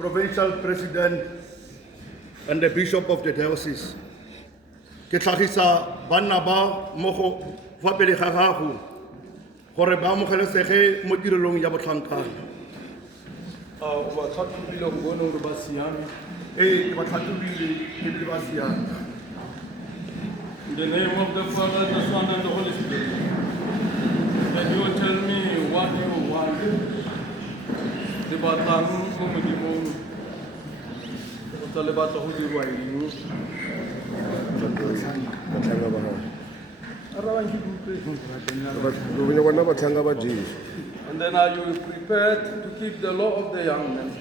Provincial President and the Bishop of the Diocese. Ke tlhagisa banna ba mo go fa pele ga gago gore ba amogelesege mo tirelong ya botlhankane. O ba tlhatlhobile go bone gore ba siame. Ke ba tlhatlhobile ebile ba siame. In the name of the Father, the Son, and the Holy Spirit, can you tell me what you want? Le batlang mo modimong o tla le batla go dirwa eng? Arabang ke utlwe. And then are you prepared to keep the law of the young men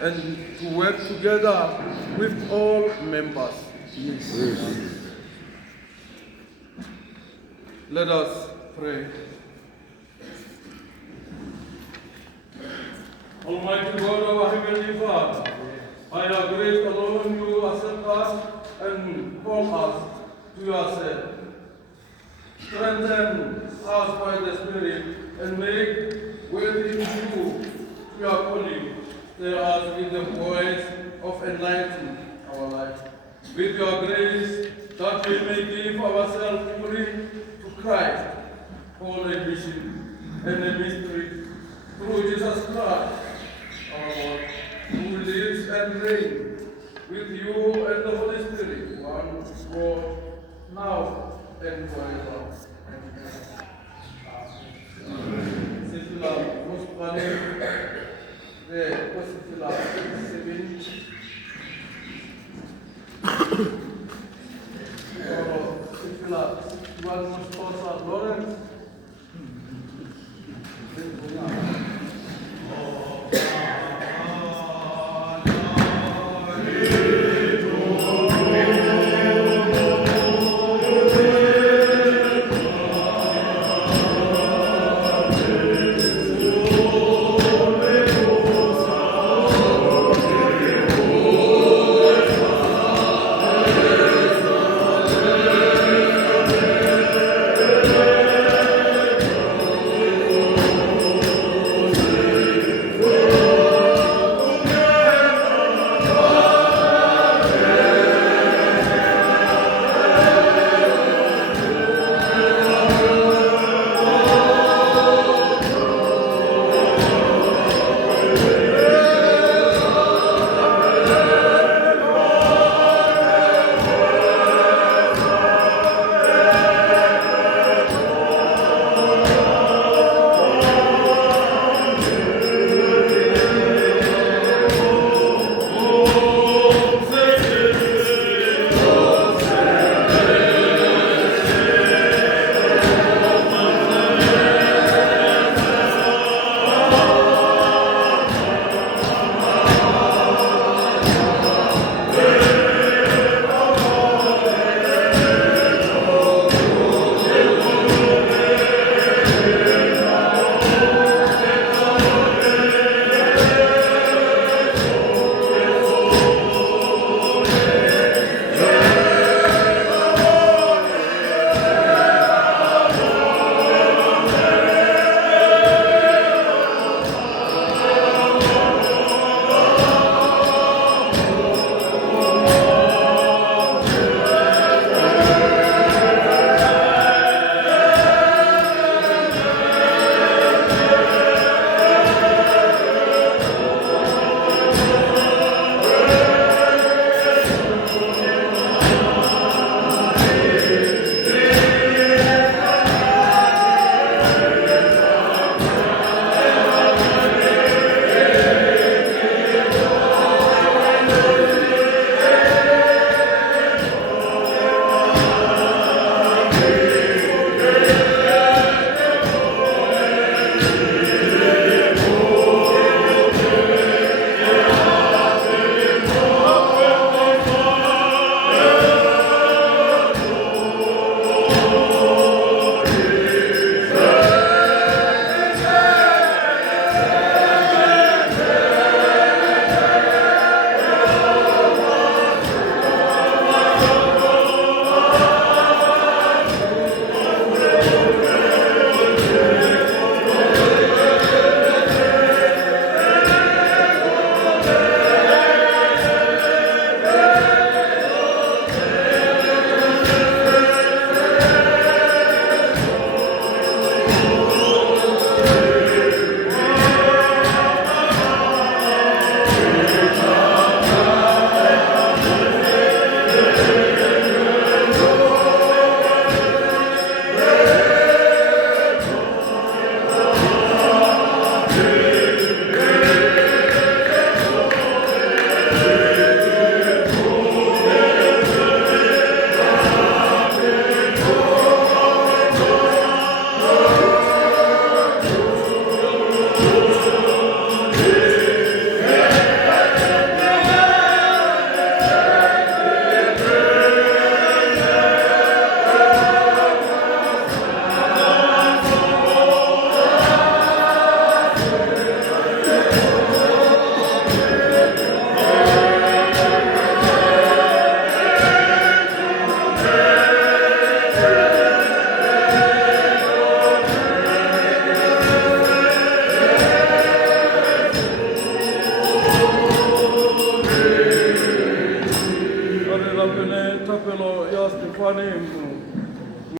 and to work together with all members? Yes. Let us pray. Almighty God, our Heavenly Father, by your grace alone you accept us and call us to yourself. Strengthen us by the Spirit and make within you your calling. Fill us with the voice of enlightening our life. With your grace, that we may give ourselves fully to Christ, for a mission and a mystery through Jesus Christ, our Lord, who lives and reigns with you and the Holy Spirit, one God, now and forever. Lawrence